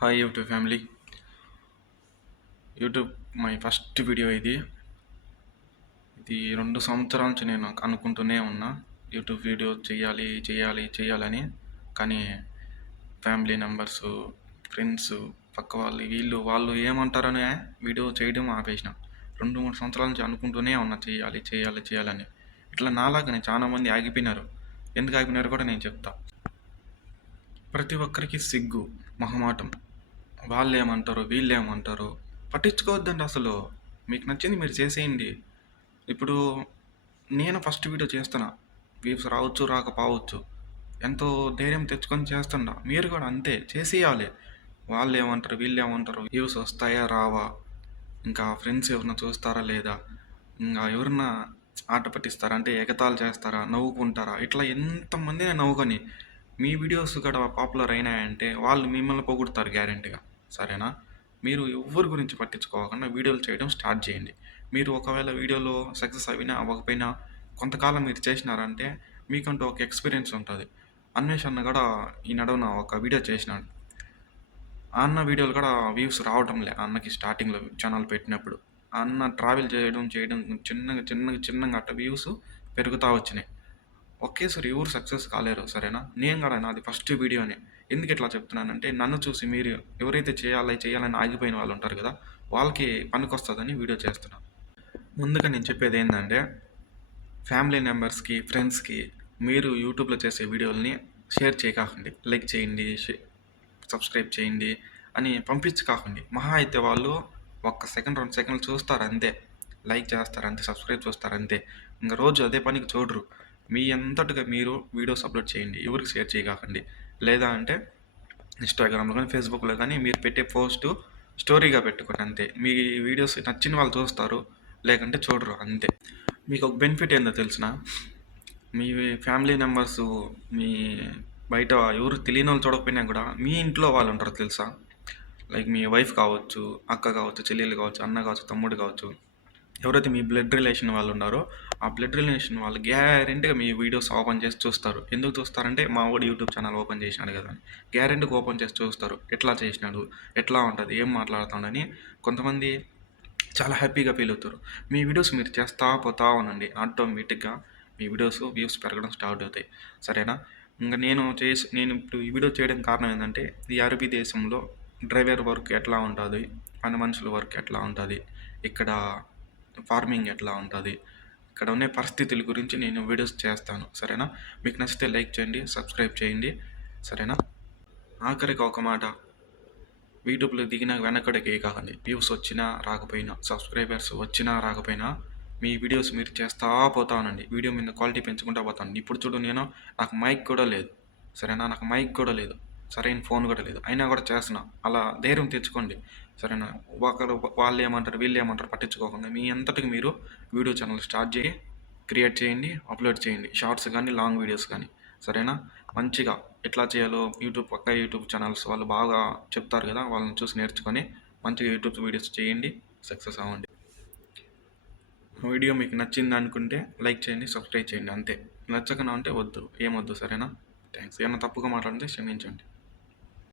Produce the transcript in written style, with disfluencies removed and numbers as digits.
Hi YouTube family. YouTube my first video ఇది. 2 సంవత్సరాల నుంచి నేను అనుకుంటూనే ఉన్నా యూట్యూబ్ వీడియో చేయాలని. కానీ ఫ్యామిలీ మెంబర్సు, ఫ్రెండ్స్, పక్క వాళ్ళు ఏమంటారనే వీడియో చేయడం ఆపేసిన. 2-3 సంవత్సరాల నుంచి అనుకుంటూనే ఉన్నా చేయాలని. ఇట్లా నాలాగానే చాలామంది ఆగిపోయినారు. ఎందుకు ఆగిపోయినారో కూడా నేను చెప్తా. ప్రతి ఒక్కరికి సిగ్గు, మొహమాటం. వాళ్ళేమంటారో వీళ్ళేమంటారో పట్టించుకోవద్దండి అసలు. మీకు నచ్చింది మీరు చేసేయండి. ఇప్పుడు నేను ఫస్ట్ వీడియో చేస్తున్నా. వ్యూస్ రావచ్చు రాకపోవచ్చు. ఎంతో ధైర్యం తెచ్చుకొని చేస్తున్నా. మీరు కూడా అంతే చేసేయాలి. వాళ్ళేమంటారు వీళ్ళేమంటారు, వ్యూస్ వస్తాయా రావా, ఇంకా ఫ్రెండ్స్ ఎవరన్నా చూస్తారా లేదా, ఇంకా ఎవరన్నా ఆట పట్టిస్తారా అంటే ఎగతాళి చేస్తారా, నవ్వుకుంటారా, ఇట్లా ఎంతమందిని నవ్వుకొని మీ వీడియోస్ కూడా పాపులర్ అయినాయంటే వాళ్ళు మిమ్మల్ని పొగుడుతారు గ్యారెంటీగా. సరేనా? మీరు ఎవ్వరి గురించి పట్టించుకోకుండా వీడియోలు చేయడం స్టార్ట్ చేయండి. మీరు ఒకవేళ వీడియోలో సక్సెస్ అవినా అవ్వకపోయినా కొంతకాలం మీరు చేసినారంటే మీకంటూ ఒక ఎక్స్పీరియన్స్ ఉంటుంది. అన్వేష్ అన్న కూడా ఈ నడువున ఒక వీడియో చేసినాడు. ఆ అన్న వీడియోలు కూడా వ్యూస్ రావటం లే. అన్నకి స్టార్టింగ్లో ఛానల్ పెట్టినప్పుడు అన్న ట్రావెల్ చేయడం చిన్నగా అట్ట వ్యూస్ పెరుగుతూ వచ్చినాయి. ఒకేసారి ఎవరు సక్సెస్ కాలేరు. సరేనా? నేను కూడా నాది ఫస్ట్ వీడియోనే. ఎందుకు ఇట్లా చెప్తున్నానంటే నన్ను చూసి మీరు ఎవరైతే చేయాలని ఆగిపోయిన వాళ్ళు ఉంటారు కదా, వాళ్ళకి పనికొస్తుందని వీడియో చేస్తున్నాను. ముందుగా నేను చెప్పేది ఏంటంటే ఫ్యామిలీ మెంబర్స్కి, ఫ్రెండ్స్కి మీరు యూట్యూబ్లో చేసే వీడియోలని షేర్ చేయకాకండి. లైక్ చేయండి, సబ్స్క్రైబ్ చేయండి అని పంపించకాకండి. మహా అయితే వాళ్ళు 1 సెకండ్ 2 సెకండ్లు చూస్తారు అంతే. లైక్ చేస్తారు అంతే, సబ్స్క్రైబ్ చూస్తారు అంతే. ఇంకా రోజు అదే పనికి చూడరు. మీ అంతటిగా మీరు వీడియోస్ అప్లోడ్ చేయండి. ఎవరికి షేర్ చేయకాకండి. లేదా అంటే ఇన్స్టాగ్రామ్లో కానీ ఫేస్బుక్లో కానీ మీరు పెట్టే పోస్టు స్టోరీగా పెట్టుకోండి అంతే. మీ వీడియోస్ నచ్చిన వాళ్ళు చూస్తారు, లేకంటే చూడరు అంతే. మీకు ఒక బెనిఫిట్ ఏందో తెలిసిన, మీ ఫ్యామిలీ మెంబర్సు, మీ బయట ఎవరు తెలియని వాళ్ళు చూడకపోయినా కూడా మీ ఇంట్లో వాళ్ళు ఉంటారు తెలుసా. లైక్ మీ వైఫ్ కావచ్చు, అక్క కావచ్చు, చెల్లెలు కావచ్చు, అన్న కావచ్చు, తమ్ముడు కావచ్చు, ఎవరైతే మీ బ్లడ్ రిలేషన్ వాళ్ళు ఉన్నారో ఆ బ్లడ్ రిలేషన్ వాళ్ళు గ్యారెంటీగా మీ వీడియోస్ ఓపెన్ చేసి చూస్తారు. ఎందుకు చూస్తారంటే మా వాడు యూట్యూబ్ ఛానల్ ఓపెన్ చేసినాడు కదా అని. గ్యారెంటీగా ఓపెన్ చేసి చూస్తారు. ఎట్లా చేసినాడు, ఎట్లా ఉంటుంది, ఏం మాట్లాడుతాడని. కొంతమంది చాలా హ్యాపీగా ఫీల్ అవుతారు. మీ వీడియోస్ మీరు చేస్తా పోతా ఉండండి. ఆటోమేటిక్గా మీ వీడియోస్ వ్యూస్ పెరగడం స్టార్ట్ అవుతాయి. సరేనా? ఇంకా నేను ఇప్పుడు ఈ వీడియో చేయడానికి కారణం ఏంటంటే ఈ అరబీ దేశంలో డ్రైవర్ వర్క్ ఎట్లా ఉంటుంది, పని మనుషుల వర్క్ ఎట్లా ఉంటుంది, ఇక్కడ ఫార్మింగ్ ఎట్లా ఉంటుంది, ఇక్కడ ఉండే పరిస్థితుల గురించి నేను వీడియోస్ చేస్తాను. సరేనా? మీకు నచ్చితే లైక్ చేయండి, సబ్స్క్రైబ్ చేయండి. సరేనా? ఆఖరికి ఒక మాట, యూట్యూబ్లో దిగినాక వెనకడికి కాకండి. వ్యూస్ వచ్చినా రాకపోయినా, సబ్స్క్రైబర్స్ వచ్చినా రాకపోయినా మీ వీడియోస్ మీరు చేస్తా పోతానండి. వీడియో మీద క్వాలిటీ పెంచుకుంటా పోతాను. ఇప్పుడు చూడు, నాకు మైక్ కూడా లేదు. సరేనా? నాకు మైక్ కూడా లేదు, సరైన ఫోన్ కూడా లేదు, అయినా కూడా చేస్తున్నా. అలా ధైర్యం తెచ్చుకోండి. సరేనా? వాళ్ళు ఏమంటారు వీళ్ళు ఏమంటారు పట్టించుకోకుండా మీ అంతటికి మీరు వీడియో ఛానల్ స్టార్ట్ చేయి, క్రియేట్ చేయండి, అప్లోడ్ చేయండి. షార్ట్స్ కానీ లాంగ్ వీడియోస్ కానీ. సరేనా? మంచిగా ఎట్లా చేయాలో యూట్యూబ్ ఛానల్స్ వాళ్ళు బాగా చెప్తారు కదా, వాళ్ళని చూసి నేర్చుకొని మంచిగా యూట్యూబ్ వీడియోస్ చేయండి, సక్సెస్ అవ్వండి. వీడియో మీకు నచ్చింది అనుకుంటే లైక్ చేయండి, సబ్స్క్రైబ్ చేయండి అంతే. నచ్చకుండా ఉంటే వద్దు, ఏమొద్దు. సరేనా? థ్యాంక్స్. ఏమైనా తప్పుగా మాట్లాడితే క్షమించండి.